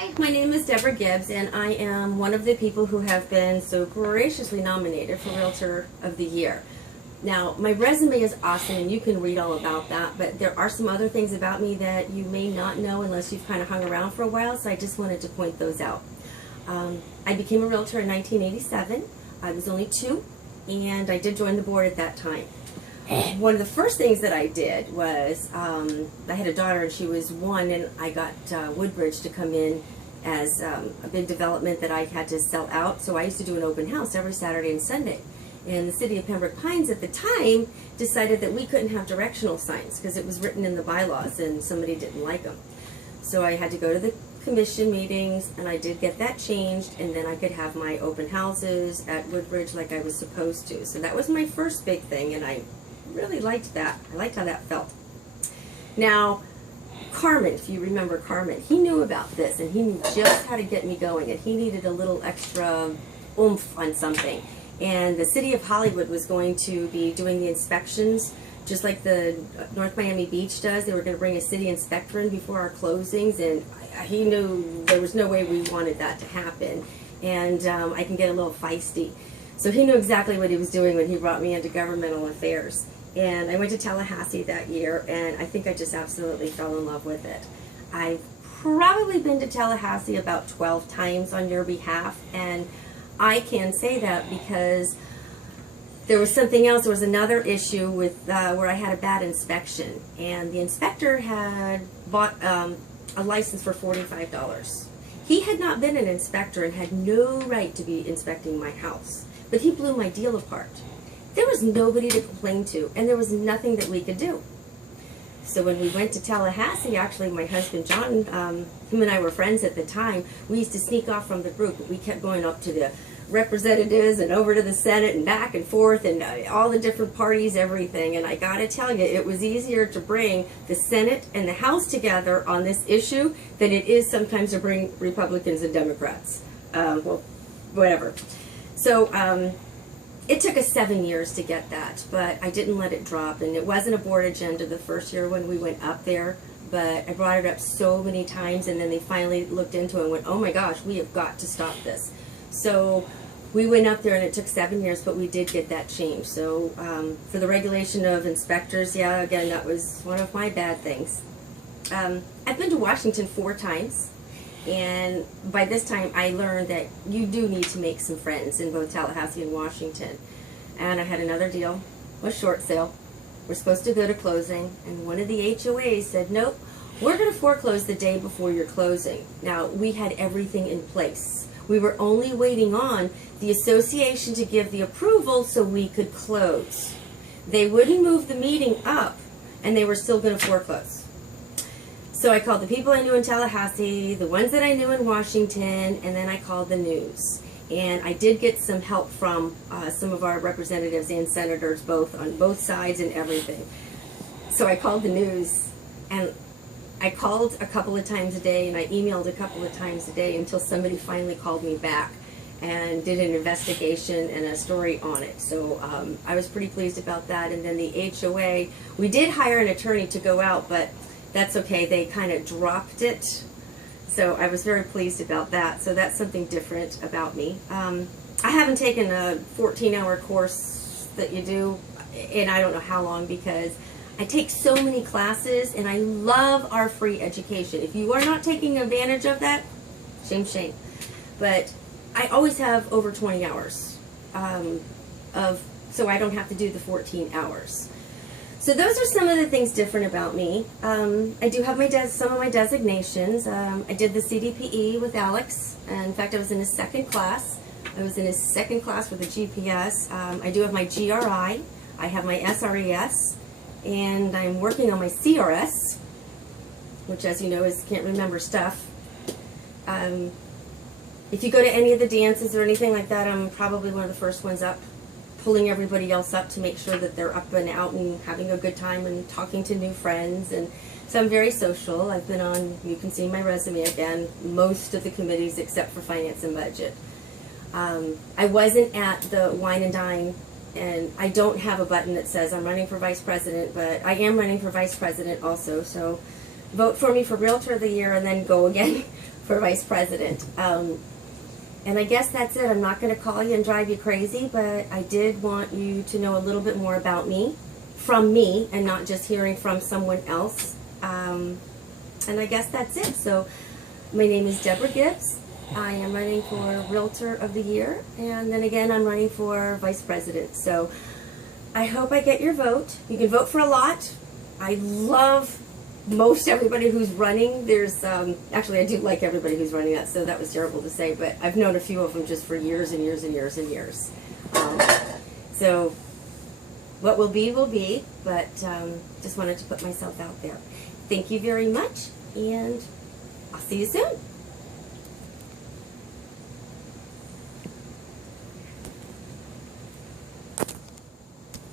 Hi, my name is Deborah Gibbs, and I am one of the people who have been so graciously nominated for Realtor of the Year. Now, my resume is awesome, and you can read all about that, but there are some other things about me that you may not know unless you've kind of hung around for a while, so I just wanted to point those out. I became a Realtor in 1987. I was only 2, and I did join the board at that time. One of the first things that I did was, I had a daughter and she was 1, and I got Woodbridge to come in as a big development that I had to sell out. So I used to do an open house every Saturday and Sunday. And the city of Pembroke Pines at the time decided that we couldn't have directional signs because it was written in the bylaws and somebody didn't like them. So I had to go to the commission meetings, and I did get that changed, and then I could have my open houses at Woodbridge like I was supposed to. So that was my first big thing, and I really liked that. I liked how that felt. Now, Carmen, if you remember Carmen, he knew about this, and he knew just how to get me going, and he needed a little extra oomph on something. And the city of Hollywood was going to be doing the inspections, just like the North Miami Beach does. They were going to bring a city inspector in before our closings, and he knew there was no way we wanted that to happen. And I can get a little feisty. So he knew exactly what he was doing when he brought me into governmental affairs. And I went to Tallahassee that year, and I think I just absolutely fell in love with it. I've probably been to Tallahassee about 12 times on your behalf, and I can say that because there was something else. There was another issue with where I had a bad inspection, and the inspector had bought a license for $45. He had not been an inspector and had no right to be inspecting my house, but he blew my deal apart. There was nobody to complain to, and there was nothing that we could do. So when we went to Tallahassee, actually my husband John, him and I were friends at the time, we used to sneak off from the group. We kept going up to the representatives and over to the Senate and back and forth and all the different parties, everything. And I gotta tell you, it was easier to bring the Senate and the House together on this issue than it is sometimes to bring Republicans and Democrats. Well, whatever. So it took us 7 years to get that, but I didn't let it drop, and it wasn't a board agenda the first year when we went up there, but I brought it up so many times, and then they finally looked into it and went, oh my gosh, we have got to stop this. So we went up there, and it took 7 years, but we did get that changed. So for the regulation of inspectors, yeah, again, that was one of my bad things. I've been to Washington 4 times. And by this time, I learned that you do need to make some friends in both Tallahassee and Washington. And I had another deal, a short sale. We're supposed to go to closing, and one of the HOAs said, nope, we're going to foreclose the day before your closing. Now, we had everything in place. We were only waiting on the association to give the approval so we could close. They wouldn't move the meeting up, and they were still going to foreclose. So I called the people I knew in Tallahassee, the ones that I knew in Washington, and then I called the news. And I did get some help from some of our representatives and senators, both on both sides and everything. So I called the news, and I called a couple of times a day, and I emailed a couple of times a day until somebody finally called me back and did an investigation and a story on it. So I was pretty pleased about that. And then the HOA, we did hire an attorney to go out, but that's okay, they kind of dropped it. So I was very pleased about that. So that's something different about me. I haven't taken a 14-hour course that you do in I don't know how long, because I take so many classes and I love our free education. If you are not taking advantage of that, shame, shame. But I always have over 20 hours so I don't have to do the 14 hours. So those are some of the things different about me. I do have some of my designations. I did the CDPE with Alex. And in fact, I was in his 2nd class. I was in his 2nd class with a GPS. I do have my GRI. I have my SRES. And I'm working on my CRS, which, as you know, is can't remember stuff. If you go to any of the dances or anything like that, I'm probably one of the first ones up, pulling everybody else up to make sure that they're up and out and having a good time and talking to new friends. And so I'm very social. I've been on, you can see my resume again, most of the committees except for finance and budget. I wasn't at the wine and dine, and I don't have a button that says I'm running for vice president, but I am running for vice president also. So vote for me for Realtor of the Year, and then go again for vice president. And I guess that's it. I'm not going to call you and drive you crazy, but I did want you to know a little bit more about me, from me, and not just hearing from someone else. And I guess that's it. So my name is Deborah Gibbs. I am running for Realtor of the Year, and then again I'm running for Vice President. So I hope I get your vote. You can vote for a lot. I love most everybody who's running. There's actually I do like everybody who's running that, so that was terrible to say, but I've known a few of them just for years and years and years and years. So what will be, but just wanted to put myself out there. Thank you very much, and I'll see you soon.